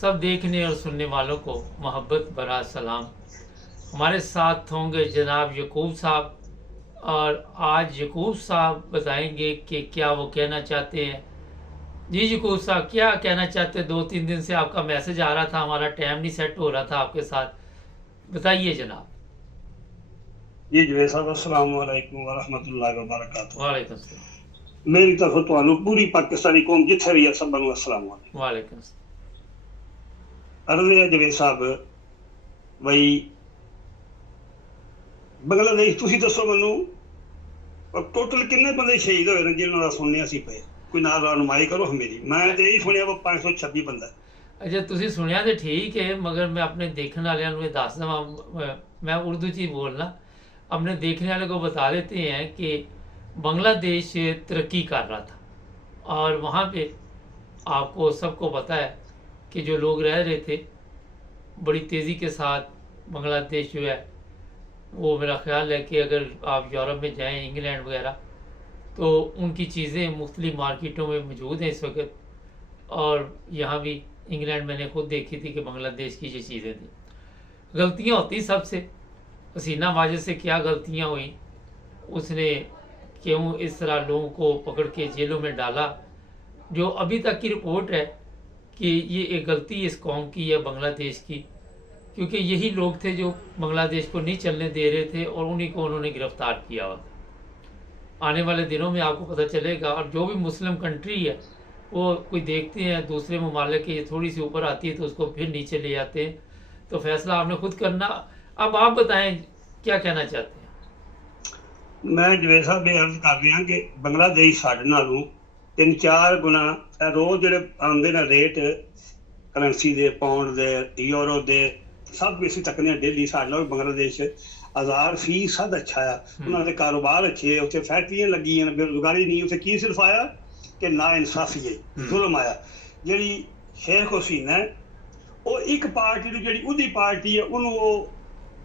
सब देखने और सुनने वालों को मोहब्बत भरा सलाम। हमारे साथ होंगे जनाब यकूब साहब, और आज यकूब साहब बताएंगे कि क्या वो कहना चाहते हैं। जी यकूब साहब, क्या कहना चाहते हैं? 2-3 दिन से आपका मैसेज आ रहा था, हमारा टाइम नहीं सेट हो रहा था आपके साथ, बताइए जनाब। जी जुबेर साहब, अस्सलाम वालेकुम व रहमतुल्लाहि व बरकातुहू। वालेकुम सलाम। मेरी तरफ तो पूरी पाकिस्तानी कौम जिथे भी है सब नूं अस्सलाम वालेकुम। वालेकुम सलाम। अर्ज़ है जुबेर साहब बई बांग्लादेश तुसीं दसो मैनूं टोटल किन्ने बंदे शहीद होए ने जिन्हां दा सुनने असीं पए? कोई नाल रहनुमाई करो मेरी। मैं ते यही सुनिया 526 बंदा। अच्छा तुसीं सुनिया तो ठीक है, मगर मैं अपने देखने वाले को दस देवां, मैं उर्दू च ही बोलना। अपने देखने वाले को बता देते हैं कि बांग्लादेश तरक्की कर रहा था, और वहाँ पे आपको सबको पता है कि जो लोग रह रहे थे बड़ी तेज़ी के साथ, बांग्लादेश जो है वो मेरा ख्याल है कि अगर आप यूरोप में जाएं, इंग्लैंड वगैरह, तो उनकी चीज़ें मुख्तलिफ मार्केटों में मौजूद हैं इस वक्त। और यहाँ भी इंग्लैंड मैंने खुद देखी थी कि बांग्लादेश की ये चीज़ें थी। गलतियाँ होती सबसे, हसीना वाजिद से क्या गलतियाँ हुई, उसने क्यों इस तरह लोगों को पकड़ के जेलों में डाला। जो अभी तक की रिपोर्ट है कि ये एक गलती इस कौम की है, बांग्लादेश की, क्योंकि यही लोग थे जो बांग्लादेश को नहीं चलने दे रहे थे और उन्हीं को उन्होंने गिरफ्तार किया हुआ था। आने वाले दिनों में आपको पता चलेगा। और जो भी मुस्लिम कंट्री है वो कोई देखते हैं दूसरे ममालिक की थोड़ी सी ऊपर आती है तो उसको फिर नीचे ले जाते हैं। तो फैसला आपने खुद करना। अब आप बताएं क्या कहना चाहते हैं। मैं जुबेर साहब ये अर्ज कर रहा कि बांग्लादेश साडे नालों 3-4 गुना रोज़ जिहड़े आउंदे ने रेट करंसी दे, पाउंड दे, यूरो दे, सब किसी तकने डेली साडे नाल बांग्लादेश 1000% अच्छा है। उन्होंने कारोबार अच्छे, उत्थे फैक्ट्रियां लगी हैं, बेरोजगारी नहीं। उत्थे की सिर्फ आया कि ना इंसाफी है, जुल्म आया। जिहड़ी शेख हुसैन है वो एक पार्टी दी जिहड़ी उहदी पार्टी है उन्होंने वो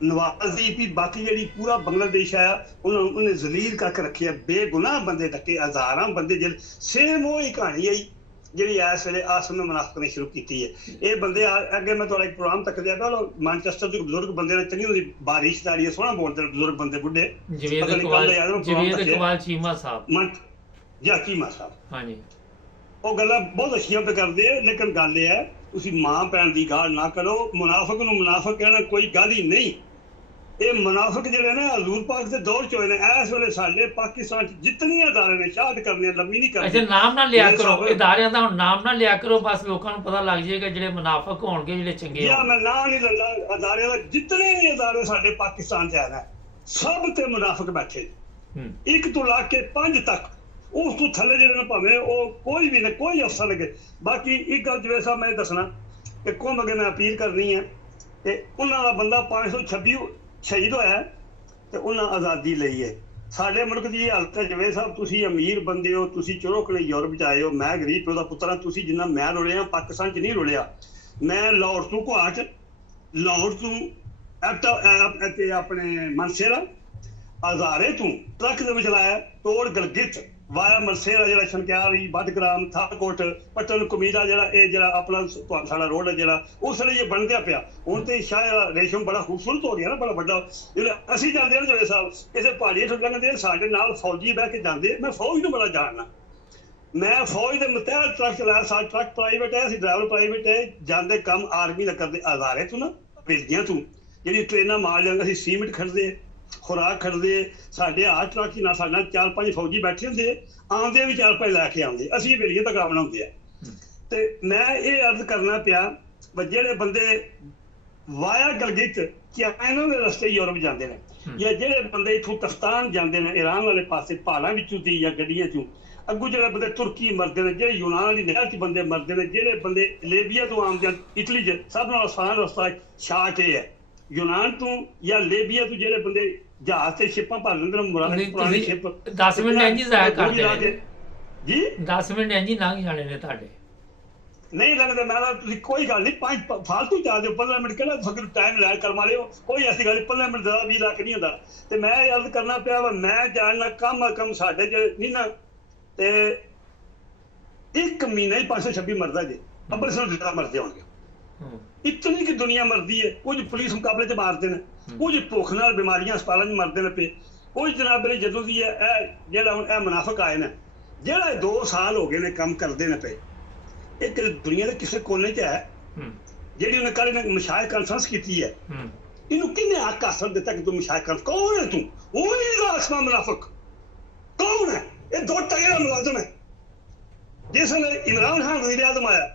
नवाजी थी, बाकी जिहड़ी पूरा बांग्लादेश आया उन्होंने जलील करके रखे। बेगुनाह बंदे तके, हज़ारां बंदे जेल। सेम वो ही कहानी आई जिहड़ी इस वेले आसम ने मुनाफिक ने शुरू की है। ये बंदे अगे मैं थोड़ा एक प्रोग्राम तक दिया था, मैनचेस्टर के बुजुर्ग बंदे ने चंगी होंदी बारिशदारी सोहना बोलते हैं बुजुर्ग बंदे बुढ़े। जवेद इकबाल चीमा साहब, चीमा साहब, हाँ जी, वो गल्लां बहुत अच्छियां पे करदे, लेकिन गल ये है तुसीं मां भैन दी गाल ना करो। मुनाफिक नूं मुनाफिक कहना कोई गल ही नहीं। ये मुनाफिक जिहड़े ने हजूर पाक दे दौर च होए ने। इस वेले साडे पाकिस्तान च जितने अदारे ने शायद करने लम्मी नहीं करदे। अच्छा नाम ना लिया करो इदारियां दा, हुण नाम ना लिया करो, बस लोकां नूं पता लग जाएगा जिहड़े मुनाफिक होणगे जिहड़े चंगे होणगे। मैं नाम नहीं लैंदा अदारे दा, जितने भी अदारे साडे पाकिस्तान च है सब ते मुनाफिक बैठे, 1 तो लाके 5 तक। उस तो थले जिहड़े ने भावें वो कोई भी ने, कोई अफसर लगे। बाकी एक गल जुबेर साहब मैं दसना कि कौम अगे मैं अपील करनी है कि उन्हां दा बंदा 526 शहीद होया ते उन्हां आज़ादी लई है। साडे मुल्क दी हालत है जुबेर साहब, तुसीं अमीर बंदे हो, तुसीं चलो कने यूरोप च आए हो, मैं गरीब प्यो दा पुत्तर हां। तुसीं जिन्ना मैं रुलिया पाकिस्तान च नहीं रुलिया। मैं लाहौर तू घाट, लाहौर तू अपने मनसेरा, हज़ारे तू ट्रक दे विच लाया, तोड़ गलगित वाया मनसेरा, जिहड़ा शनक्यारी, बदग्राम, थारकोट, पट्टन कमीरा, जिहड़ा अपना साडा रोड है जिहड़ा उस वेले ये बनदा पिया। हुण ते शायद रेशम बड़ा खूबसूरत हो गया ना, बड़ा बड़ा। जिहड़ा असीं जांदे ना जुबेर साहब किसे पहाड़ी तो लंघदे, साडे नाल फौजी बह के जांदे। मैं फौज नूं बड़ा जानना, मैं फौज दे मतहत ट्रक चलाया। साडा ट्रक प्राइवेट है, असीं ड्राइवर प्राइवेट है, जांदे कम आर्मी दा करदे। हज़ारे तू ना बेजदियां तू जिहड़ी ट्रेनां मार जांदे, असीं सीमेंट खड़दे, खुराक खड़दे। साडे आठ ट्रक ही ना, साडे 4-5 फौजी बैठे होंदे, आउंदे भी 4-5 लैके आउंदे। असीं बेलियां तक आउणा हुंदे आ। ते मैं ये अर्ज करना पिया जिहड़े बंदे वाया गलगित क्या इन्हां दे रस्ते यूरोप जांदे ने, या जिहड़े बंदे इत्थों तख्तान जांदे ने ईरान वाले पासे पहाड़ां विचों दी या गड्डियां चों, अग्गों जिहड़े बंदे तुर्की मरदे ने, जिहड़े यूनान वाली नहर च बंदे मरदे ने, जिहड़े बंदे लीबिया तो आउंदे इटली च, सब नाल आसान रस्ता शाट ये है। यूनान तो या लीबिया तो जिहड़े बंदे जहाज ते शिपां भर लैंदे ने, पुरानी शिप 10 मिनट इंज जाया करदे जी, 10 मिनट इंज लंघ जाने ने तुहाडे नहीं लगते। मैं कोई गल नहीं, 5 फालतू जा दो, 15 मिनट कहना फिर टाइम लैक कर मारे हो, कोई ऐसी गल 15 मिनट ज़्यादा 20 लाख नहीं होता। तो मैं अर्ज करना पिया मैं जानना कम अज कम साढ़े च नहीं ना ते 1 महीना ही 526 मरदा जे, अब्बल से ज़्यादा मरदे होंगे। ਇਤਨੀ ਕਿ ਦੁਨੀਆ ਮਰਦੀ ਹੈ। ਕੁਝ ਪੁਲਿਸ ਮੁਕਾਬਲੇ 'ਚ ਮਾਰਦੇ ਨੇ, ਕੁਝ ਭੁੱਖ ਨਾਲ ਬਿਮਾਰੀਆਂ ਹਸਪਤਾਲਾਂ 'ਚ ਮਰਦੇ ਨੇ ਪਏ, ਕੁਝ ਜਨਾਬ ਨੇ ਜਦੋਂ ਦੀ ਇਹ ਜਿਹੜਾ ਹੁਣ ਇਹ ਮੁਨਾਫਿਕ ਆਏ ਨੇ, ਜਿਹੜਾ 2 ਸਾਲ ਹੋ ਗਏ ਨੇ ਕੰਮ ਕਰਦੇ ਨੇ ਪਏ, ਇਹ ਦੁਨੀਆ ਦੇ ਕਿਸੇ ਕੋਨੇ 'ਚ ਹੈ ਜਿਹੜੀ ਉਹਨੇ ਕੱਲ੍ਹ ਨੇ ਮਸ਼ਾਇਖ ਕਾਨਫਰੰਸ ਕੀਤੀ ਹੈ। ਇਹਨੂੰ ਕਿਹਨੇ ਹੱਕ ਹਾਸਲ ਦਿੱਤਾ ਕਿ ਤੂੰ ਮਸ਼ਾਇਖ ਕਾਨਫਰੰਸ? ਕੌਣ ਹੈ ਤੂੰ? ਉਹ ਨਹੀਂ ਦਾ ਅਸਮਾ ਮੁਨਾਫਿਕ ਕੌਣ ਹੈ? ਇਹ 2 ਟਕੇ ਦਾ ਮੁਲਾਜ਼ਮ ਹੈ। ਜਿਸ ਵੇਲੇ ਇਮਰਾਨ ਖਾਨ ਵਜ਼ੀਰ ਆਜ਼ਮ ਆਇਆ,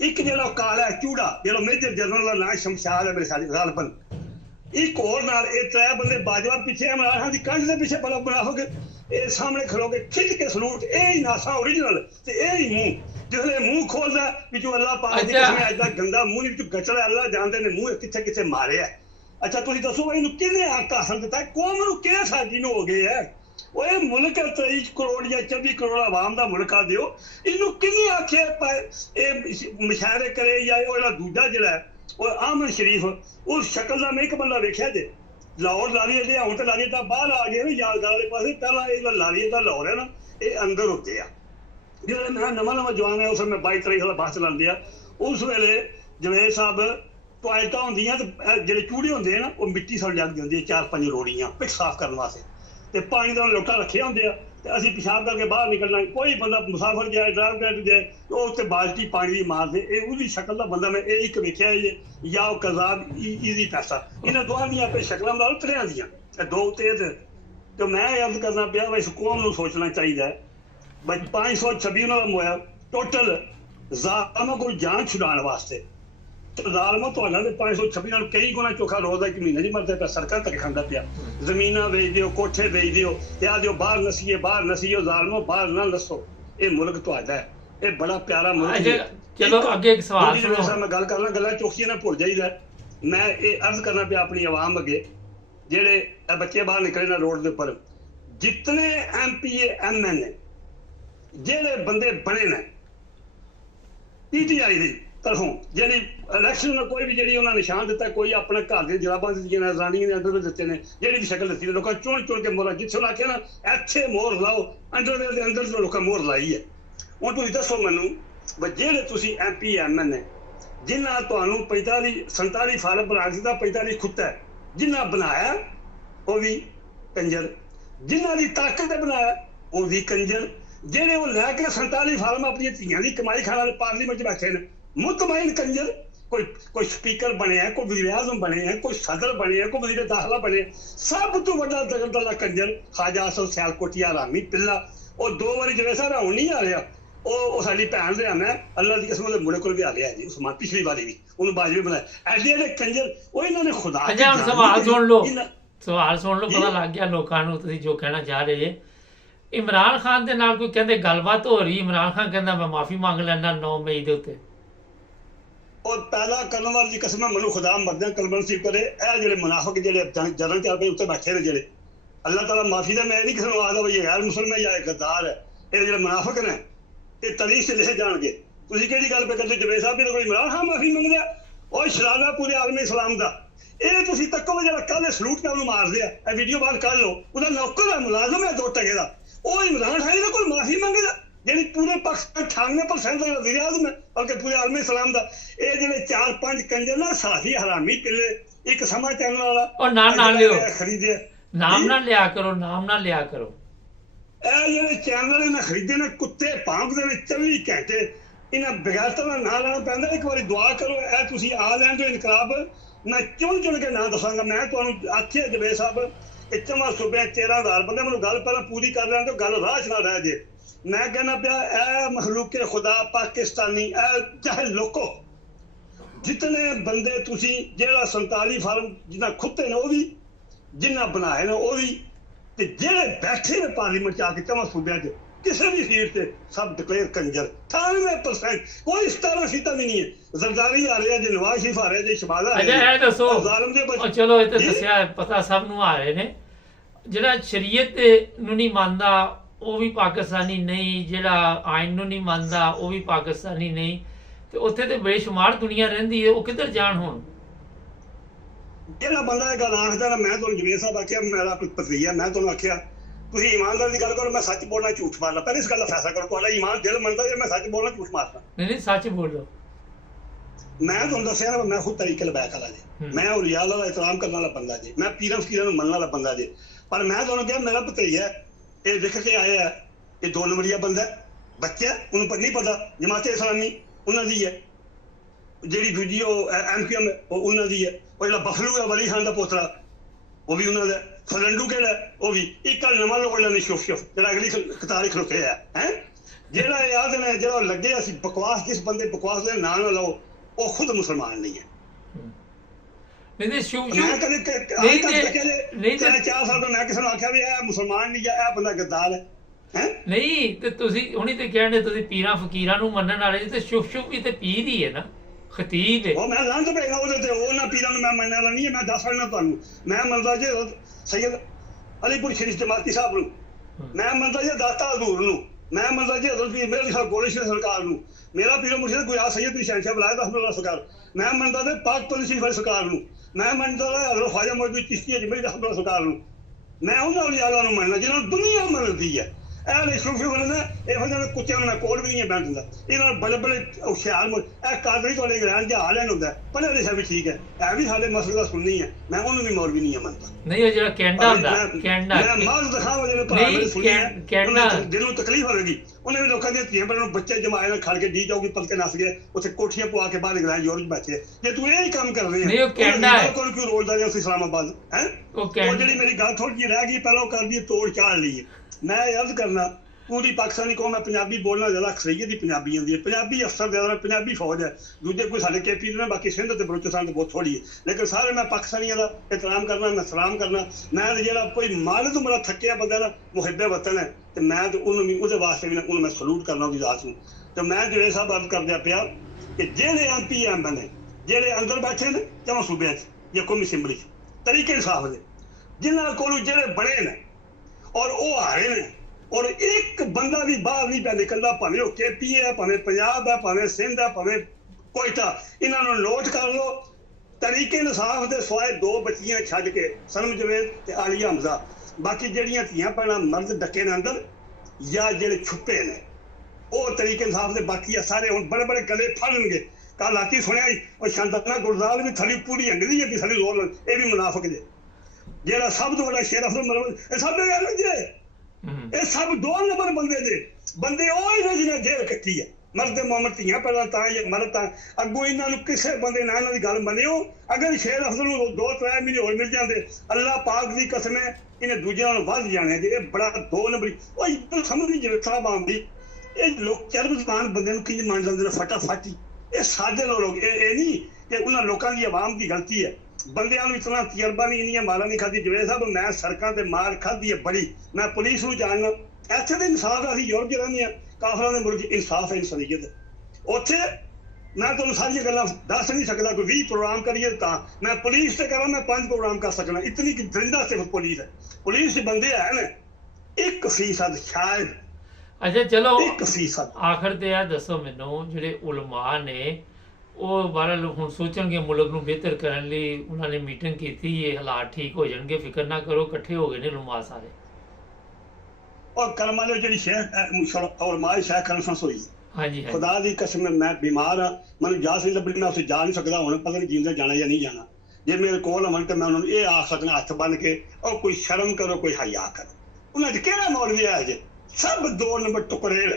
ਇੱਕ ਜਿਹੜਾ ਕਾਲਾ ਚੂੜਾ ਜਿਹੜਾ ਮੇਜਰ ਜਨਰਲ ਦਾ ਨਾਂ ਸ਼ਮਸ਼ਾਦ ਹੈ ਮੇਰੇ ਖਿਆਲ ਗਾਲਬਨ, ਇੱਕ ਹੋਰ ਨਾਲ ਇਹ 3 ਬੰਦੇ ਬਾਜਵਾ ਪਿੱਛੇ ਇਮਰਾਨ ਖਾਨ ਦੀ ਕੰਧ ਦੇ ਪਿੱਛੇ ਬੜਾ ਬਣਾਓਗੇ, ਇਹ ਸਾਹਮਣੇ ਖੜੋਗੇ ਖਿੱਚ ਕੇ ਸਲੂਟ, ਇਹ ਹੀ ਨਾਸਾ ਓਰੀਜਨਲ ਤੇ ਇਹ ਹੀ ਮੂੰਹ। ਜਿਸਲੇ ਮੂੰਹ ਖੋਲਦਾ ਵਿੱਚੋਂ ਅੱਲਾਹ ਪਾਕ ਦੀ ਕਸਮ ਅੱਜ ਦਾ ਗੰਦਾ ਮੂੰਹ ਨਹੀਂ, ਵਿੱਚੋਂ ਗਚੜਾ ਅੱਲਾਹ ਜਾਣਦੇ ਨੇ ਮੂੰਹ ਕਿੱਥੇ ਕਿੱਥੇ ਮਾਰਿਆ। ਅੱਛਾ ਤੁਸੀਂ ਦੱਸੋ ਇਹਨੂੰ ਕਿਹਨੇ ਹੱਕ ਹਾਸਲ ਦਿੱਤਾ? ਕੌਮ ਨੂੰ ਕਿਹੜੇ ਸਾਜੀ ਨੂੰ ਹੋ ਗਏ ਹੈ? ਉਹ ਇਹ ਮੁਲਕ 23 ਕਰੋੜ ਜਾਂ 24 ਕਰੋੜ ਆਵਾਮ ਦਾ ਮੁਲਕ ਆ ਦਿਓ, ਇਹਨੂੰ ਕਿਹਨੇ ਆਖਿਆ ਇਹ ਮੁਸ਼ਾਇਰੇ ਕਰੇ? ਜਾਂ ਉਹ ਜਿਹੜਾ ਦੂਜਾ ਜਿਹੜਾ ਹੈ ਉਹ ਆਮਨ ਸ਼ਰੀਫ, ਉਸ ਸ਼ਕਲ ਦਾ ਮੈਂ ਇੱਕ ਬੰਦਾ ਵੇਖਿਆ ਜੇ ਲਾਹੌਰ ਲਾਲੀਏ ਦੇ, ਹੁਣ ਤਾਂ ਲਾਲੀਏ ਤਾਂ ਬਾਹਰ ਆ ਗਏ ਨਾ ਯਾਦਗਾਰ ਵਾਲੇ ਪਾਸੇ, ਪਹਿਲਾਂ ਇਹ ਲਾਲੀਏ ਦਾ ਲਾਹੌਰ ਹੈ ਨਾ, ਇਹ ਅੰਦਰ ਹੁੰਦੇ ਆ। ਜਦੋਂ ਮੈਂ ਨਵਾਂ ਜਵਾਨ ਹੈ ਉਸ ਵੇਲੇ ਮੈਂ 22-23 ਸਾਲ ਬੱਸ ਚਲਾਉਂਦੇ ਆ, ਉਸ ਵੇਲੇ ਜਵੇਦ ਸਾਹਿਬ ਟੋਇਲਟਾਂ ਹੁੰਦੀਆਂ ਤੇ ਜਿਹੜੇ ਚੂੜੇ ਹੁੰਦੇ ਆ ਨਾ ਉਹ ਮਿੱਟੀ ਸੜ ਜਾਂਦੀ ਹੁੰਦੀ ਹੈ, 4-5 ਰੋੜੀਆਂ ਪਿੱਠ ਸਾਫ਼ ਕਰਨ ਵਾਸਤੇ, ਤੇ ਪਾਣੀ ਦਾ ਲੋਟਾ ਰੱਖਿਆ ਹੁੰਦੇ ਆ, ਤੇ ਅਸੀਂ ਪਿਸ਼ਾਬ ਕਰਕੇ ਬਾਹਰ ਨਿਕਲਣਾ, ਕੋਈ ਬੰਦਾ ਮੁਸਾਫਰ ਜਾਏ ਡਰਾਈਵ ਕਰਕੇ ਜਾਏ ਉਹ ਉੱਤੇ ਬਾਲਟੀ ਪਾਣੀ ਦੀ ਮਾਰਦੇ। ਇਹ ਉਹਦੀ ਸ਼ਕਲ ਦਾ ਬੰਦਾ ਮੈਂ ਇਹ ਇੱਕ ਵੇਖਿਆ ਜੇ, ਜਾਂ ਉਹ ਕਜ਼ਾਬ ਈਜ਼ੀ ਪੈਸਾ, ਇਹਨਾਂ ਦੋਹਾਂ ਦੀਆਂ ਆਪੇ ਸ਼ਕਲਾਂ ਨਾਲ ਤਰਿਆਂ ਦੀਆਂ ਇਹ 2 ਤੇ ਮੈਂ ਅਰਜ਼ ਕਰਨਾ ਪਿਆ ਵੀ ਇਸ ਕੌਮ ਨੂੰ ਸੋਚਣਾ ਚਾਹੀਦਾ ਬਈ 526 ਉਹਨਾਂ ਦਾ ਮੋਇਆ ਟੋਟਲ ਜ਼ਾਲਮਾਂ ਕੋਲ ਜਾਨ ਛੁਡਾਉਣ ਵਾਸਤੇ। ਜ਼ਾਲਮਾਂ ਤੁਹਾਡਾ ਦੇ 526 ਨਾਲ ਕਈ ਗੁਣਾ ਚੋਖਾ ਰੋਜ਼ ਦਾ ਇੱਕ ਮਹੀਨੇ ਦੀ ਮਰਦਾ ਪਿਆ, ਸੜਕਾਂ ਤੱਕ ਖਾਂਦਾ ਪਿਆ, ਜ਼ਮੀਨਾਂ ਵੇਚ ਦਿਓ, ਕੋਠੇ ਵੇਚ ਦਿਓ ਤੇ ਆ ਦਿਓ ਬਾਹਰ ਨਸੀਓ ਜ਼ਾਲਮੋ ਬਾਹਰ ਨਾ ਨਸੋ। ਇਹ ਮੁਲਕ ਤੁਹਾਡਾ ਹੈ, ਇਹ ਬੜਾ ਪਿਆਰਾ ਮੁਲਕ ਹੈ। ਚਲੋ ਅੱਗੇ ਇੱਕ ਸਵਾਲ ਸੁਣੋ। ਮੈਂ ਗੱਲ ਕਰਨਾ, ਗੱਲਾਂ ਚੌਖੀਆਂ ਨਾ ਭੁੱਲ ਜਾਈਦਾ। ਮੈਂ ਇਹ ਅਰਜ਼ ਕਰਨਾ ਪਿਆ ਆਪਣੀ ਆਵਾਮ ਅੱਗੇ, ਜਿਹੜੇ ਬੱਚੇ ਬਾਹਰ ਨਿਕਲੇ ਨਾ ਰੋਡ ਦੇ ਉੱਪਰ, ਜਿਤਨੇ MPA MNA ਜਿਹੜੇ ਬੰਦੇ ਬਣੇ ਨੇ PTI ਦੀ ਤਰਫੋਂ, ਜਿਹੜੀ ਇਲੈਕਸ਼ਨ ਨਾਲ ਕੋਈ ਵੀ ਜਿਹੜੀ ਉਹਨਾਂ ਨਿਸ਼ਾਨ ਦਿੱਤਾ, ਕੋਈ ਆਪਣੇ ਘਰ ਦੇ ਜਰਾਬਾਂ ਦਿੱਤੀਆਂ ਨੇ, ਰਾਣੀਆਂ ਦੇ ਅੰਦਰ ਦਿੱਤੇ ਨੇ, ਜਿਹੜੀ ਵੀ ਸ਼ਕਲ ਦਿੱਤੀ ਲੋਕਾਂ ਚੁਣ ਕੇ ਮੋਹਰਾਂ, ਜਿੱਥੋਂ ਆਖਿਆ ਨਾ ਇੱਥੇ ਮੋਹਰ ਲਾਓ, ਅੰਡਰਵੇਅਰ ਦੇ ਅੰਦਰ ਲੋਕਾਂ ਮੋਹਰ ਲਾਈ ਹੈ। ਹੁਣ ਤੁਸੀਂ ਦੱਸੋ ਮੈਨੂੰ ਵੀ ਜਿਹੜੇ ਤੁਸੀਂ MP MNA ਜਿਨ੍ਹਾਂ ਤੁਹਾਨੂੰ 47 ਫਾਰਮ ਬਣਾ ਦਿੱਤਾ, 45 ਖੁੱਤਾ ਜਿਨ੍ਹਾਂ ਬਣਾਇਆ ਉਹ ਵੀ ਕੰਜਰ, ਜਿਨ੍ਹਾਂ ਦੀ ਤਾਕਤ ਬਣਾਇਆ ਉਹ ਵੀ ਕੰਜਰ, ਜਿਹੜੇ ਉਹ ਲੈ ਕੇ 47 ਫਾਰਮ ਆਪਣੀਆਂ ਧੀਆਂ ਦੀ ਕਮਾਈ ਖਾਣ ਵਾਲੇ ਪਾਰਲੀਮੈਂਟ 'ਚ ਬੈਠੇ ਨੇ ਮੁਤਮਈਨ ਕੰਜਰ। ਕੋਈ ਸਪੀਕਰ ਬਣਿਆ, ਕੋਈ ਵਜ਼ੀਰ ਆਜ਼ਮ ਬਣਿਆ, ਕੋਈ ਸਦਰ ਬਣਿਆ, ਕੋਈ ਵਜ਼ੀਰ ਦਾਖਲਾ ਬਣਿਆ, ਸਭ ਤੋਂ ਵੱਡਾ ਦਗਲਦਲਾ ਕੰਜਰ ਖਾਜਾ ਅਸਲ ਸਿਆਲਕੋਟੀ ਹਰਾਮੀ ਪਿੱਲਾ। ਉਹ 2 ਵਾਰੀ ਜਿਹੜੇ ਸਾਰਾ ਹੁਣ ਨਹੀਂ ਆ ਰਿਹਾ, ਉਹ ਸਾਡੀ ਭੈਣ ਦੇ ਆਣਾ ਅੱਲਾ ਦੀ ਕਸਮ ਦੇ ਮੁੰਡੇ ਕੋਲ ਵੀ ਆ ਗਿਆ ਜੀ ਉਸਮਾਨ, ਪਿਛਲੀ ਵਾਰੀ ਵੀ ਉਹਨੂੰ ਬਾਜਵੇ ਬਣਾਇਆ। ਐਡੇ ਐਡੇ ਕੰਜਰ ਉਹ ਇਹਨਾਂ ਨੇ ਖੁਦਾ ਸਵਾਲ ਸੁਣ ਲਓ ਪਤਾ ਲੱਗ ਗਿਆ ਲੋਕਾਂ ਨੂੰ ਤੁਸੀਂ ਜੋ ਕਹਿਣਾ ਚਾਹ ਰਹੇ ਜੇ। ਇਮਰਾਨ ਖਾਨ ਦੇ ਨਾਲ ਕੋਈ ਕਹਿੰਦੇ ਗੱਲਬਾਤ ਹੋ ਰਹੀ, ਇਮਰਾਨ ਖਾਨ ਕਹਿੰਦਾ ਮੈਂ ਮਾਫੀ ਮੰਗ ਲੈਣਾ 9 ਮਈ ਦੇ ਉੱਤੇ। ਉਹ ਪੈਦਾ ਕਰਨ ਵਾਲੀ ਦੀ ਕਸਮ ਮੈਨੂੰ ਖੁਦਾ ਮਰਦਿਆਂ ਕਲਮਨ ਸੀ ਕਰੇ, ਇਹ ਜਿਹੜੇ ਮੁਨਾਫਿਕ ਜਿਹੜੇ ਜਰਨ ਚੱਲ ਪਏ ਉੱਤੇ ਬੈਠੇ ਨੇ, ਜਿਹੜੇ ਅੱਲਾਹ ਤਾਲਾ ਮਾਫੀ ਦਾ ਮੈਂ ਨਹੀਂ ਕਿਸੇ ਨੂੰ ਆਖਦਾ ਬਈ ਗੈਰ ਮੁਸਲਮਾਨ ਜਾਂ ਗੱਦਾਰ ਹੈ, ਇਹ ਜਿਹੜੇ ਮੁਨਾਫਿਕ ਨੇ ਇਹ ਤਰੀਕ ਲਿਖੇ ਜਾਣਗੇ। ਤੁਸੀਂ ਕਿਹੜੀ ਗੱਲ ਪੇ ਕਰਦੇ ਜਵੇਦ ਸਾਹਿਬ ਵੀ ਕੋਈ ਇਮਰਾਨ ਖਾਨ ਮਾਫੀ ਮੰਗਦਾ? ਉਹ ਸ਼ਰਾਜ਼ਾ ਪੂਰੇ ਆਲਮੀ ਇਸਲਾਮ ਦਾ। ਇਹ ਤੁਸੀਂ ਤੱਕੋ ਜਿਹੜਾ ਕੱਲ੍ਹ ਸਲੂਟ ਕੇ ਉਹਨੂੰ ਮਾਰਦੇ ਆ, ਇਹ ਵੀਡੀਓ ਬਾਹਰ ਕੱਢ ਲਓ, ਉਹਦਾ ਨੌਕਰ ਹੈ ਮੁਲਾਜ਼ਮ ਹੈ 2 ਟਕੇ ਦਾ, ਉਹ ਇਮਰਾਨ ਖਾਨ ਦਾ ਕੋਈ ਮਾਫੀ ਮੰਗਦਾ? ਜਿਹੜੀ ਪੂਰੇ ਪਾਕਿਸਤਾਨ 98% ਦਾ ਵਜ਼ੀਰ ਆਜ਼ਮ ਹੈ ਬਲਕਿ ਪੂਰੇ ਆਲਮੀ ਇਸਲਾਮ ਦਾ। ਇਹ ਜਿਹੜੇ 4-5 ਕੰਜਰ ਨਾ ਸਾਫੀ ਹਰਾਮੀ ਪਿੱਲੇ, ਇੱਕ ਸਮਾਂ ਚੈਨਲ ਵਾਲਾ ਉਹ ਨਾਮ ਨਾ ਲਿਓ, ਖਰੀਦੇ ਨਾਮ ਨਾ ਲਿਆ ਕਰੋ, ਨਾਮ ਨਾ ਲਿਆ ਕਰੋ। ਇਹ ਜਿਹੜੇ ਚੈਨਲ ਇਹਨਾਂ ਖਰੀਦੇ ਨੇ ਕੁੱਤੇ ਭੌਂਕਦੇ ਨੇ 24 ਘੰਟੇ, ਇਹਨਾਂ ਬਗੈਰਤਾਂ ਦਾ ਨਾਂ ਲੈਣਾ ਪੈਂਦਾ। ਇੱਕ ਵਾਰੀ ਦੁਆ ਕਰੋ, ਇਹ ਤੁਸੀਂ ਆ ਲੈਣ ਦਿਓ ਇਨਕਲਾਬ, ਮੈਂ ਚੁਣ ਕੇ ਨਾਂ ਦੱਸਾਂਗਾ। ਮੈਂ ਤੁਹਾਨੂੰ ਆਖਿਆ ਜਵੇਦ ਸਾਹਿਬ ਇਹ 4 ਸੂਬਿਆਂ 13,000 ਬੰਦੇ, ਮੈਨੂੰ ਗੱਲ ਪਹਿਲਾਂ ਪੂਰੀ ਕਰ ਲੈਣ ਦਿਓ, ਗੱਲ ਰਾਹ 'ਚ ਨਾ ਰਹਿ ਜੇ। ਮੈਂ ਕਹਿੰਦਾ ਪਿਆ ਇਹ ਮਖਲੂਕੇ ਖੁਦਾ ਪਾਕਿਸਤਾਨੀ, ਇਹ ਚਾਹੇ ਲੋਕੋ ਜਿਤਨੇ ਬੰਦੇ ਤੁਸੀਂ ਜਿਹੜਾ 47 ਫਾਰਮ ਜਿਨ੍ਹਾਂ ਖੁੱਤੇ ਨੇ ਉਹ ਵੀ, ਜਿਨ੍ਹਾਂ ਬਣਾਏ ਨੇ ਉਹ ਵੀ, ਤੇ ਜਿਹੜੇ ਬੈਠੇ ਨੇ ਪਾਰਲੀਮੈਂਟ 'ਚ ਆ ਕੇ 4 ਸੂਬਿਆਂ 'ਚ ਕਿਸੇ ਵੀ ਸੀਟ ਤੇ ਸਭ ਡਿਕਲੇਅਰ ਕੰਜਰ। 98% ਕੋਈ 17% ਵੀ ਨਹੀਂ ਹੈ। ਜ਼ਰਦਾਰੀ ਆ ਰਿਹਾ ਜੇ, ਨਵਾਜ਼ ਸ਼ਰੀਫ ਆ ਰਿਹਾ ਜੇ, ਸ਼ਮਾਲਾ ਆ ਰਿਹਾ। ਇਹ ਦੱਸੋ ਚਲੋ ਇਹ ਤਾਂ ਦੱਸਿਆ ਪਤਾ ਸਭ ਨੂੰ ਆ ਰਹੇ ਨੇ, ਜਿਹੜਾ ਸ਼ਰੀਅਤ ਨੂੰ ਨਹੀਂ ਮੰਨਦਾ ਉਹ ਵੀ ਪਾਕਿਸਤਾਨੀ ਨਹੀਂ, ਜਿਹੜਾ ਆਇਨ ਨੂੰ ਨਹੀਂ ਮੰਨਦਾ ਉਹ ਵੀ ਪਾਕਿਸਤਾਨੀ ਨਹੀਂ, ਤੇ ਉੱਥੇ ਤੇ ਬੇਸ਼ੁਮਾਰ ਦੁਨੀਆ ਰਹਿੰਦੀ ਹੈ, ਉਹ ਕਿੱਧਰ ਜਾਣ? ਹੁਣ ਜਿਹੜਾ ਬੰਦਾ ਇਹ ਗੱਲ ਆਖਦਾ ਨਾ, ਮੈਂ ਤੁਹਾਨੂੰ ਜਵੇਦ ਸਾਹਿਬ ਆਖਿਆ ਮੇਰਾ ਪਤਵੀਆ, ਮੈਂ ਤੁਹਾਨੂੰ ਆਖਿਆ ਤੁਸੀਂ ਇਮਾਨਦਾਰੀ ਦੀ ਗੱਲ ਕਰੋ, ਮੈਂ ਸੱਚ ਬੋਲਣਾ ਝੂਠ ਮਾਰਨਾ, ਪਹਿਲੇ ਇਸ ਗੱਲ ਦਾ ਫੈਸਲਾ ਕਰੋ, ਤੁਹਾਡਾ ਈਮਾਨ ਦਿਲ ਮੰਨਦਾ ਜੇ ਮੈਂ ਸੱਚ ਬੋਲਣਾ ਝੂਠ ਮਾਰਨਾ? ਨਹੀਂ ਸੱਚ ਬੋਲੋ। मैं तुहानूं दस्सिआ ना मैं खुद तरीके लबैक वाला जी, मैं और रियाल वाला एहतराम करने वाला बंदा जी, मैं पीरां फकीरां नूं मनण वाला बंदा जी। पर मैं तुहानूं कहा मेरा भतीजा ये लिख के आया है, ये 2 नंबरिया बंदा बच्चा, उन्होंने नहीं पता जमाते इस्लामी उन्होंने दी है, जी दूजी MQM उन्होंने दी है, और जो बफलू है वली खान का पोतरा वो भी उन्होंने, फलंडू केड़ा वो भी एक गल नवा लोग ने शुफ जो अगली कतार खलोते है जेड़ा याद ने जो लगे असी बकवास जिस बंदे बकवास के ना ना लो वो खुद मुसलमान नहीं है। नहीं शुभ मैं कदे 4 साल तो मैं किसी ने आख्या भी यह मुसलमान नहीं है, बंदा गद्दार है नहीं ते तुसी हुणी ते कहने तुसी पीरां फकीरां नूं मनण वाले जी, ते शुभ भी ते पीर ही है ना, खतीब है। वो मैं लांत पे ना ओदे ते ओ ना पीरां नूं मैं मनण वाला नहीं है। मैं दस ना तुहानूं मैं मनदा जे सैयद अलीपुर शरीफ जमाती साहब नूं, मैं मनदा जे दाता हजूर नूं, मैं मनदा जे हजरत पीर मेरे साहब गोले सरकार नूं, मेरा पीर मुर्शिद गुया सैयद शहनशाह बलायत अहमद सरकार, मैं मनदा जे पाक पुलिस सरकार नूं, मैं मनदा जे हजरत ख्वाजा मौजूद चिश्ती अजमेरी अहमद सरकार नूं, मैं उन्हां औलिया नूं मनदा जिन्हां नूं दुनिया मनदी है। कुत्ते मैं कोल भी नहीं बैठ दिंदा, इन्होंने बड़े बड़े होशियार कादरी तो इंग्लैंड जहाज लैन होंदा है, पढ़िया लिखिया भी ठीक है भी साडे मसले दा सुननी है, मैं उन्होंने भी मौलवी नहीं मनदा। नहीं वो जेड़ा कैनेडा हुंदा कैनेडा मैं माल दिखावा जेड़े भरा मेरे सुनी है कैनेडा दिल नूं तकलीफ होगी, उन्हें भी लोकां दी धीआं भैणां बच्चे जमाए ने खड़ के डी जाऊगी पल के नस गए उत्थे कोठियां पवा के बाहर इंग्लैंड यूरोप बैठे, जे तू यही काम कर रहे नहीं वो कैनेडा है कोई क्यों रोलदा जे इस्लामाबाद है वो जेड़ी मेरी गल थोड़ी जी रह गई पहले कर दी तोड़ चाड़ ली है। मैं अर्ज करना पूरी पाकिस्तानी कौम है पंजाबी बोलना ज्यादा अक्सरियत ही पंजाबी आती है, पंजाबी अफसर ज्यादा पंजाबी फौज है, दूजे कोई साढ़े KP ने बाकी सिंध ते बलोचिस्तान तो बहुत थोड़ी है, लेकिन सारे मैं पाकिस्तानियों का एहतराम करना, मैं सलाम करना। मैं जो कोई माल तो बड़ा थकिया बंदा ना मुहिब्बे वतन है तो मैं तो उन्होंने भी वास्ते भी उन्होंने मैं सलूट करना उसकी जात नूं। तो मैं जो सब अर्ज करदा पिया कि जेड़े MP बने जेड़े अंदर बैठे ने चौं सूबे या कौमी असैंबली तरीके इंसाफ दे जिन्हां कोलों जेड़े बड़े ने और वो हारे ने और एक बंदा भी बाहर नहीं पै निकलता, भावें वो KP है भावें पंजाब है भावें सिंध है भावें कोयटा, इन्हों नोट कर लो तरीके इंसाफ दे सिवाय 2 बच्चियां छड्ड के सनम जवेद ते आलिया हमजा, बाकी जड़ियां धियां भैणां मर्द डके ने अंदर या जेड़े छुपे ने वो तरीके इंसाफ दे, बाकी सारे हुण बड़े बड़े गले फड़नगे। कल राती सुनिया और शांतना गुरदाल भी थली पूरी अंगदी है कि थली लोर ये भी मुनाफिक जे जेड़ा सब तो बड़ा शेर अफजल मरवन सब गल जे ये सब 2 नंबर बंदे जे बंदे वो जिन्हें जेल कट्टी है मरद मोहम्मद धियां पैदा तां ये मरद तां अगों इन्हों किसी बंदे ना इन्हों की गल मनियो। अगर शेर अफजल नूं 2-3 महीने होर मिल जाते अल्लाह पाक की कसम है इन्हें दूजियां नालों वध जाने जे बड़ा 2 नंबरी वो इधर समझ नहीं जरूरत साहब आंदी ये लोग चरबजबान बंदे नूं किंज मान लैंदे ने फटाफट ही ये सादे लोग ये नहीं कि उन्होंने लोगों की आवाम की गलती है, बंदियां नूं इतना तजर्बा नहीं इन्नियां मारा नहीं खाधी। जवेद साहब मैं सड़कों ते मार खाधी है बड़ी, मैं पुलिस नूं जानना इत्थे ते इंसाफ असीं यूरोप च रहिंदे हां काफरां दे मुल्क इंसाफ है इंसानियत उत्थे मैं तुहानूं सारियां गल्लां दस नहीं सकदा, कोई 20 प्रोग्राम करिए तां मैं पुलिस ते करा मैं 5 प्रोग्राम कर सकना, इतनी कि दरिंदा सिर्फ पुलिस है, पुलिस च बंदे है ना 1% शायद। अच्छा चलो 1% आखिर ते आ दसो मैनूं ਜਿਹੜੇ ਉਲਮਾ ਨੇ ਉਹ ਬਹਰਹਾਲ ਹੁਣ ਸੋਚਣਗੇ ਮੁਲਕ ਨੂੰ ਬਿਹਤਰ ਕਰਨ ਲਈ ਉਹਨਾਂ ਨੇ ਮੀਟਿੰਗ ਕੀਤੀ, ਇਹ ਹਾਲਾਤ ਠੀਕ ਹੋ ਜਾਣਗੇ, ਫਿਕਰ ਨਾ ਕਰੋ, ਇਕੱਠੇ ਹੋ ਗਏ ਨੇ ਉਲਮਾ ਸਾਰੇ। और कलम वाले जी शेख और माए शेख कॉन्फ्रेंस हुई हाँ जी खुदा दी कसम मैं बीमार हाँ मैं जा नहीं लभनी मैं उसे जा नहीं सकता हूँ पता नहीं जींदा जाना या नहीं जाना, जे मेरे कोल होवन तो मैं उन्होंने ये आख सकना हथ बन के और कोई शर्म करो कोई हया करो। उन्हें केड़ा मौलवी है जे सब 2 नंबर टुकड़ेल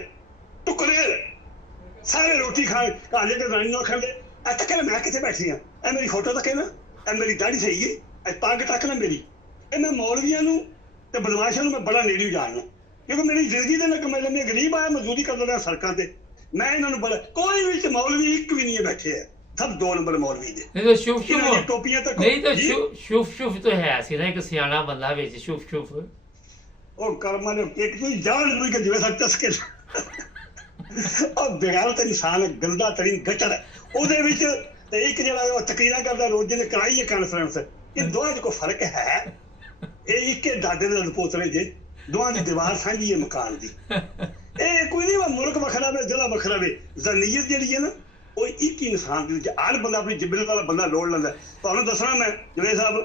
सारे रोटी खाए काले के रानी ना खाते तक मैं कितने बैठी हाँ ए मेरी फोटो तक ना ए मेरी दाढ़ी सही है पग तक ना मेरी ए मैं मौलवियां नूं ते बदमाशां नूं मैं बड़ा नेड़े जानना क्योंकि मेरी जिंदगी दे मैं कमाई लैंदी गरीब आया मजदूरी करदा रहा सड़कों ते मैं इन्होंने बड़ा कोई भी मौलवी एक भी नहीं है बैठे है सब 2 नंबर मौलवी दे नहीं तो शुभ शुभ टोपियां तक नहीं तो शुभ तो है सी ना एक सियाना बंदा विच शुभ और कर्मा ने एक तो जान बुझ के जिवें सच चसके और बेगैरत इंसान गंदा तरीन गटर है ਉਹਦੇ ਵਿੱਚ ਤੇ ਇੱਕ ਜਿਹੜਾ ਤਕਰੀਰਾਂ ਕਰਦਾ ਰੋਜ਼ ਨੇ ਕਰਾਈ ਹੈ ਕਾਨਫਰੰਸ ਇਹ ਦੋਹਾਂ 'ਚ ਕੋਈ ਫਰਕ ਹੈ ਇਹ ਇੱਕੇ ਦਾਦੇ ਦੇ ਪੋਤਰੇ ਜੇ ਦੋਹਾਂ ਦੀ ਦੀਵਾਰ ਸਾਂਝੀ ਹੈ ਮਕਾਨ ਦੀ ਇਹ ਕੋਈ ਨਹੀਂ ਮੁਲਕ ਵੱਖਰਾ ਵੇ ਜ਼ਿਲ੍ਹਾ ਵੱਖਰਾ ਵੇ ਜ਼ਨੀਅਤ ਜਿਹੜੀ ਹੈ ਨਾ ਉਹ ਇੱਕ ਇਨਸਾਨ ਦੇ ਵਿੱਚ ਹਰ ਬੰਦਾ ਆਪਣੀ ਜਿਬਰਤ ਵਾਲਾ ਬੰਦਾ ਲੋੜ ਲੈਂਦਾ। ਤੁਹਾਨੂੰ ਦੱਸਣਾ ਮੈਂ ਜਵੇਦ ਸਾਹਿਬ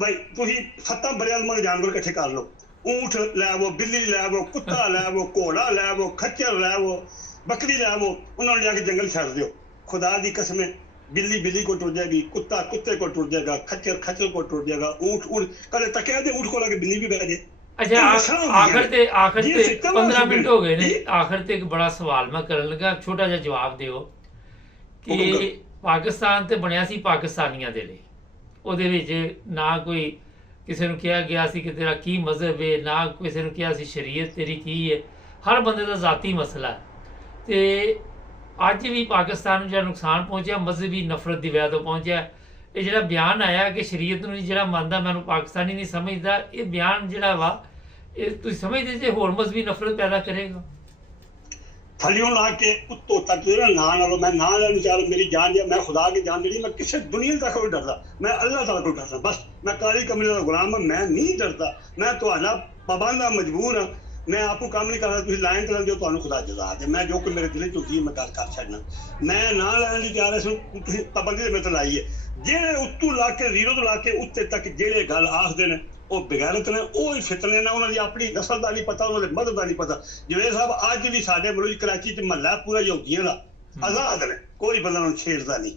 ਭਾਈ ਤੁਸੀਂ 7 ਬਰਿਆਜ਼ਮਾਂ ਦੇ ਜਾਨਵਰ ਇਕੱਠੇ ਕਰ ਲਓ ऊंट लैवो बिल्ली लैवो कुत्ता लैवो घोड़ा लैवो खच्चर लैवो बकरी लैवो उन्होंने जाके जंगल छड़ दो खुदा दी कसम बिल्ली बिल्ली को टूट जाएगी, कुत्ता कुत्ते को टूट जाएगा, खच्चर खच्चर को टूट जाएगा, ऊंट ऊंट कदे तकिया दे ऊंट को लगे बिल्ली भी बह जाए। अच्छा आखिर ते 15 मिनट हो गए ने, आखिर ते एक बड़ा सवाल मैं करन लगा, छोटा जिहा जवाब दिओ कि पाकिस्तान ते बनया सी पाकिस्तानियां दे लई, ਉਹਦੇ ਵਿੱਚ ਨਾ ਕੋਈ ਕਿਸੇ ਨੂੰ ਕਿਹਾ ਗਿਆ ਸੀ ਕਿ ਤੇਰਾ ਕੀ ਮਜ਼ਹਬ ਹੈ, ਨਾ ਕਿਸੇ ਨੂੰ ਕਿਹਾ ਸੀ ਸ਼ਰੀਅਤ ਤੇਰੀ ਕੀ ਹੈ, ਹਰ ਬੰਦੇ ਦਾ ਜ਼ਾਤੀ ਮਸਲਾ ਹੈ। ਤੇ ਅੱਜ ਵੀ ਪਾਕਿਸਤਾਨ ਨੂੰ ਜਿਹੜਾ ਨੁਕਸਾਨ ਪਹੁੰਚਿਆ ਮਜ਼ਹਬੀ ਨਫ਼ਰਤ ਦੀ ਵਜ੍ਹਾ ਤੋਂ ਪਹੁੰਚਿਆ। ਇਹ ਜਿਹੜਾ ਬਿਆਨ ਆਇਆ ਕਿ ਸ਼ਰੀਅਤ ਨੂੰ ਜਿਹੜਾ ਮੰਨਦਾ ਮੈਨੂੰ ਪਾਕਿਸਤਾਨੀ ਨਹੀਂ ਸਮਝਦਾ, ਇਹ ਬਿਆਨ ਜਿਹੜਾ ਵਾ ਇਹ ਤੁਸੀਂ ਸਮਝਦੇ ਜੇ ਹੋਰ ਮਜ਼ਹਬੀ ਨਫ਼ਰਤ ਪੈਦਾ ਕਰੇਗਾ? थलियों ला के उत्तों तक ना लो, मैं ना लेना चाह, मेरी जान दिया, मैं खुदा की जान देनी, मैं किसी दुनिया तक कोई डरदा, मैं अल्लाह ताला को डरदा, बस मैं काली कमरे का गुलाम हाँ, मैं नहीं डरदा, मैं तुहाडा पाबंद हाँ, मजबूर हाँ, मैं आपको काम नहीं करना, तुसीं लाइन चलाते हो, तुहानूं खुदा जज़ा दे, मैं जो कोई मेरे दिल च हुंदी है मैं गल कर छड्डना, मैं ना लैण लई तैयार इस तुसीं पाबंदी मेरे ते लाई है। जेड़े उत्तों ला के जीरो तो ला के उत्ते तक जेड़े गल आखदे ने वो बेगैरत ने, वो ही फितने ने, उन्होंने अपनी नस्ल का नहीं पता, उन्होंने मदद का नहीं पता। जवेद साहब अज भी साडे मुल्क कराची च महला पूरा यहूदियों का आजाद ने, कोई बंदा उन्होंने छेड़ता नहीं,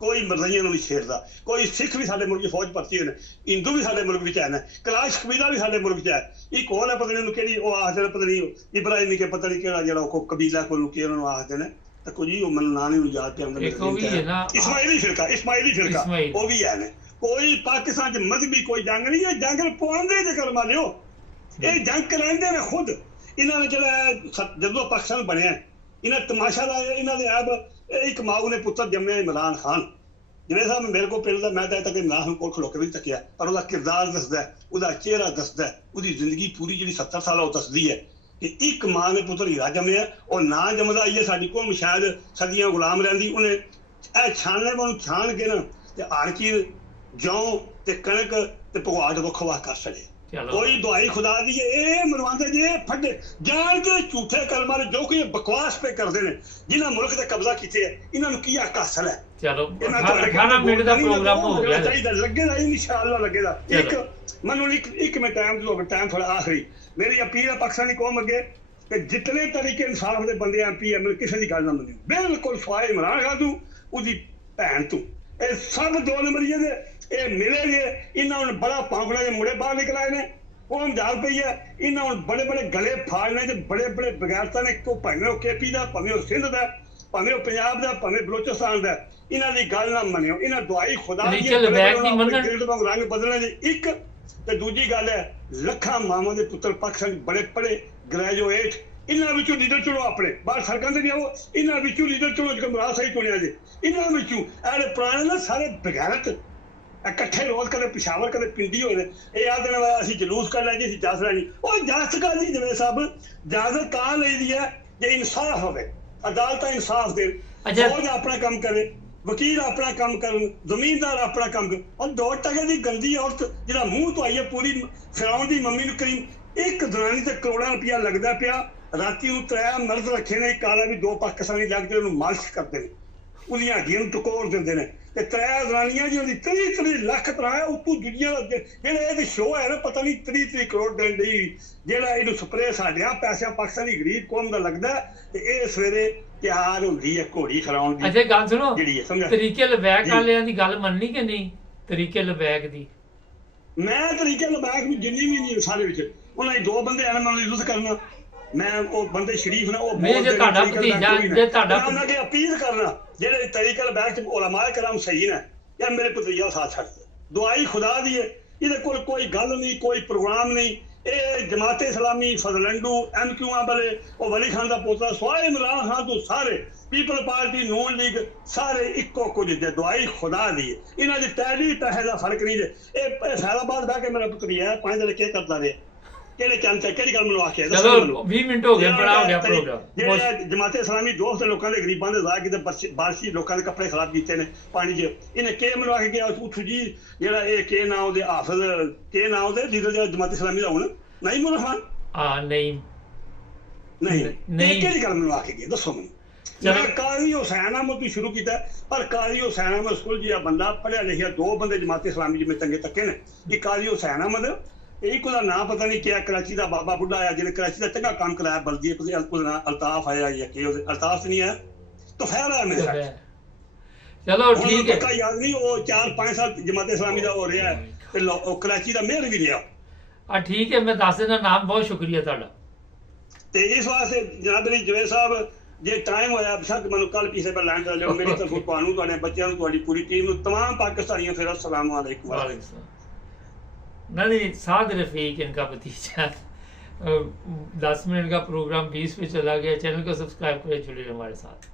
कोई मरज़इयां नहीं छेड़ता, कोई सिख भी साडे मुल्क फौज भर्ती हुए, हिंदू भी साडे मुल्क है, कैलाश कबीला भी साडे मुल्क है। एक होर है पता नहीं कि आखते पता नहीं इब्राहिम के पता नहीं कि जो कबीला को उन्होंने आखते हैं, तो कोई मैं ना नहीं याद पिया, इस्माइली फिरका वो भी है ने। कोई पाकिस्तान च मजहबी कोई जंग नहीं है, जंग पवांदे ते कर मालियो, ये जंग करांदे ने खुद। इन्होंने जो जदों पाकिस्तान बनया इन्हें तमाशा लाया, इन्होंने ऐब एक माऊ ने पुत्र जम्मे इमरान खान, जिन्हें साहब मेरे को पिंड मैं तक इमरान खान को खड़ो के भी तकिया, पर उसका किरदार दसदा है, उसका चेहरा दसदा है, उसकी जिंदगी पूरी जी 70 साल वो दसदी है कि एक माँ ने पुत्र हीरा जम्मिया और ना जमदा ये साडी कौम शायद सदियां गुलाम रहिंदी। उन्हें ए छानने में छान के ना ते आड़की जौ ते कणक ते भगवा जो खवा कर छड़े, कोई दुआई खुदा दी ए मरवांदे जे फटे जान के झूठे कलमा जो कि बकवास पे करदे ने, जिन्हां मुल्क ते कब्जा कीते है, इन्हां नु की हक हासिल है। चलो 18 मिनट दा प्रोग्राम हो गया, लगेगा इंशाअल्लाह लगेगा। एक मैनू एक मिनट टाइम थोड़ा आखिरी मेरी अपील है पाकिस्तानी कौम अगे कि जितने तरीके इंसाफ दे बंदे एमपी एमएल किसी दी गल ना मन्नी, बिल्कुल सवाए इमरान खान तू उदी भैन तू, ए सब 2 नंबरिए दे ये मिले जे। इन्होंने बड़ा पांगड़ा के मुड़े बाहर निकलाए ने, कौन जाल पई है, इन्होंने बड़े बड़े गले फाड़ने जे बड़े बड़े बगैरता ने, को भावें केपी का, भावें सिंध का, भावें पंजाब का, भावें बलोचिस्तान का, इन्हों की गल ना मनियो। इन्हें दुआई खुदा रंग बदलने जी एक, ते दूजी गल है लखा मावां दे पुत्र पाकिस्तान बड़े पढ़े ग्रेजुएट, इन्होंने विचों लीडर चुनो, अपने बाहर सड़कों से नहीं आओ, इन्होंने विचों लीडर चुनो जो मराज सही चुनिया जे, इन्होंने विचों ऐ पुराने ना सारे बगैरत इकट्ठे रोज कदे पिशावर कदे पिंडी होने, ये याद देने वाला असीं जलूस कर लिया जी, असीं इजाजत लैनी, ओ इजाजत का जी जवेद साहब इजाजत तां लई दी है जे इंसाफ होवे, अदालत इंसाफ दे, फौज अपना काम करे, वकील अपना काम करन, जमींदार अपना काम कर। और 2 टके दी गंदी औरत जिहड़ा मूंह तो आई है पूरी फिरौन दी मम्मी नूं करीम, एक जनानी ते करोड़ां रुपया लगदा पिया, राती नूं 3 मर्द रखे ने, काला भी 2 पाकिस्तानी लगदे उहनूं मालिश करदे ने, उहदियां हड्डियां नूं टकोर दिंदे ने, ते 3 जनानियां जी उहदी 30 लाख तराया उत्तों दुनिया दा जेड़ा ये शो है ना पता नहीं 30 करोड़ देण दी, जेड़ा इहनूं स्प्रे साडियां पैसिਆਂ पाकिस्तानी गरीब कौम दा लगदा ते ये सवेरे ਤਿਆਰ ਹੁੰਦੀ ਹੈ ਘੋੜੀ ਖਰਾਉਣ ਦੀ। ਅੱਛਾ ਗੱਲ ਸੁਣੋ, ਤਰੀਕੇ ਲਬੈਕ ਵਾਲਿਆਂ ਦੀ ਗੱਲ ਮੰਨਣੀ ਕਿ ਨਹੀਂ? ਤਰੀਕੇ ਲਬੈਕ ਦੀ ਮੈਂ ਤਰੀਕੇ ਲਬੈਕ ਨੂੰ ਜਿੰਨੀ ਵੀ ਨਹੀਂ ਸਾਰੇ ਵਿੱਚ ਉਹਨਾਂ ਦੇ 2 ਬੰਦੇ ਆਣ ਮੈਨੂੰ ਯੂਜ਼ ਕਰਨਾ, ਮੈਂ ਉਹ ਬੰਦੇ ਸ਼ਰੀਫ ਨੇ ਉਹ ਬਹੁਤ ਜੇ ਤੁਹਾਡਾ ਭਤੀਜਾ ਜੇ ਤੁਹਾਡਾ ਉਹਨਾਂ ਦੇ ਅਪੀਲ ਕਰਨਾ ਜਿਹੜੇ ਤਰੀਕੇ ਲਬੈਕ ਚ ਉਲਮਾਏ ਕਰਮ ਸਹੀ ਨੇ ਯਾਰ ਮੇਰੇ ਭਤੀਜਾ ਸਾਥ ਛੱਡ ਦੇ, ਦੁਆਈ ਖੁਦਾ ਦੀ ਹੈ, ਇਹਦੇ ਕੋਲ ਕੋਈ ਗੱਲ ਨਹੀਂ, ਕੋਈ ਪ੍ਰੋਗਰਾਮ ਨਹੀਂ। ਇਹ ਜਮਾਤ ਇਸਲਾਮੀ ਫਜ਼ਲੰਡੂ MQਆਂ ਵਾਲੇ ਉਹ ਵਲੀ ਖਾਨ ਦਾ ਪੋਤਰਾ ਸਵਾਏ ਇਮਰਾਨ ਖਾਨ ਤੋਂ ਸਾਰੇ ਪੀਪਲ ਪਾਰਟੀ ਨੂਨ ਲੀਗ ਸਾਰੇ ਇੱਕੋ ਕੁਝ ਦੇ, ਦੁਆਈ ਖੁਦਾ ਦੀ ਹੈ। ਇਹਨਾਂ ਦੇ ਟੈਲੀ ਪੈਸੇ ਦਾ ਫਰਕ ਨਹੀਂ ਜੇ। ਇਹ ਫੈਲਾਬਾਦ ਬਹਿ ਕੇ ਮੇਰਾ ਪੁੱਤਰ ਹੈ 5 ਦਿਨ ਕੀ ਕਰਦਾ ਰਿਹਾ, ਕਿਹੜੇ ਚੰਦ ਕਿਹੜੀ ਗੱਲ ਮੈਨੂੰ ਆਖਿਆ? ਚਲੋ 20 ਮਿੰਟ ਹੋ ਗਏ, ਬੜਾ ਹੋ ਗਿਆ ਪ੍ਰੋਗਰਾਮ। ਜਿਹੜੇ ਜਮਾਤ ਇਸਲਾਮੀ ਦੋਸਤ ਲੋਕਾਂ ਦੇ ਗਰੀਬਾਂ ਦੇ ਜ਼ਾਇ ਕਿਤੇ ਬਾਰਸ਼ੀ ਲੋਕਾਂ ਦੇ ਕੱਪੜੇ ਖਰਾਬ ਕੀਤੇ ਨੇ ਪਾਣੀ 'ਚ, ਇਹਨੇ ਕੇ ਮੈਨੂੰ ਆਖ ਗਿਆ ਉੱਥੋਂ ਜੀ ਜਿਹੜਾ ਇਹ ਕੇ ਨਾ ਉਹਦੇ ਹਾਫਿਜ਼ ਕੇ ਨਾ ਉਹਦੇ ਲੀਡਰ ਜਿਹੜਾ ਜਮਾਤ ਇਸਲਾਮੀ ਦਾ ਹੁਣ ਨਹੀਂ ਮੁਰਹਾਨ ਨਹੀਂ ਕਿਹੜੀ ਗੱਲ ਮੈਨੂੰ ਆਖ ਗਿਆ ਦੱਸੋ ਮੈਨੂੰ? ਮੈਂ ਕਾਜ਼ੀ ਹੁਸੈਨ ਅਹਿਮਦ ਤੋਂ ਸ਼ੁਰੂ ਕੀਤਾ, ਪਰ ਕਾਜ਼ੀ ਹੁਸੈਨ ਅਹਿਮਦ ਸਕੂਲ ਜਿਹਾ ਬੰਦਾ ਪੜ੍ਹਿਆ ਲਿਖਿਆ 2 ਬੰਦੇ ਜਮਾਤ ਇਸਲਾਮੀ ਜਿਵੇਂ ਚੰਗੇ ਤੱਕੇ ਨੇ, ਇੱਕ ਕਾਜ਼ੀ ਹੁਸੈਨ ਅਹਿਮਦ, एक ना पता नहीं क्या कराची का बाबा बुढ़ा आया जिन्हें कराची का चंगा काम कराया, बल्कि अल्ताफ आया या अल्ताफ नहीं है तो फैल है मेरा ਚਲੋ ਹੁਣ ਠੀਕ ਹੈ। ਪੱਕਾ ਯਾਦ ਨਹੀਂ, ਉਹ 4-5 ਸਾਲ ਜਮਾਤ ਇਸਲਾਮੀ ਦਾ ਹੋ ਰਿਹਾ ਹੈ ਤੇ ਉਹ ਕਰਾਚੀ ਦਾ ਮੇਅਰ ਵੀ ਰਿਹਾ। ਠੀਕ ਹੈ, ਮੈਂ ਦੱਸ ਦੇਣਾ ਨਾਮ। ਬਹੁਤ ਸ਼ੁਕਰੀਆ ਤੁਹਾਡਾ। ਤੇ ਇਸ ਵਾਸਤੇ ਜਨਾਬ ਅਲੀ ਜਵੇਦ ਸਾਹਿਬ, ਜੇ ਟਾਈਮ ਹੋਇਆ ਬਸ਼ੱਕ ਮੈਨੂੰ ਕੱਲ ਕਿਸੇ ਪਰ ਲੈਣ ਚੱਲ ਜਾਓ। ਮੇਰੀ ਤਰਫੋਂ ਤੁਹਾਨੂੰ, ਤੁਹਾਡੇ ਬੱਚਿਆਂ ਨੂੰ, ਤੁਹਾਡੀ ਪੂਰੀ ਟੀਮ ਨੂੰ, तमाम पाकिस्तानियों फिर अस्सलाम वालेकुम। नहीं, साद रफीक इनका भतीजा। 10 मिनट का प्रोग्राम 20 पे चला गया। चैनल को सब्सक्राइब करें, जुड़े हमारे साथ।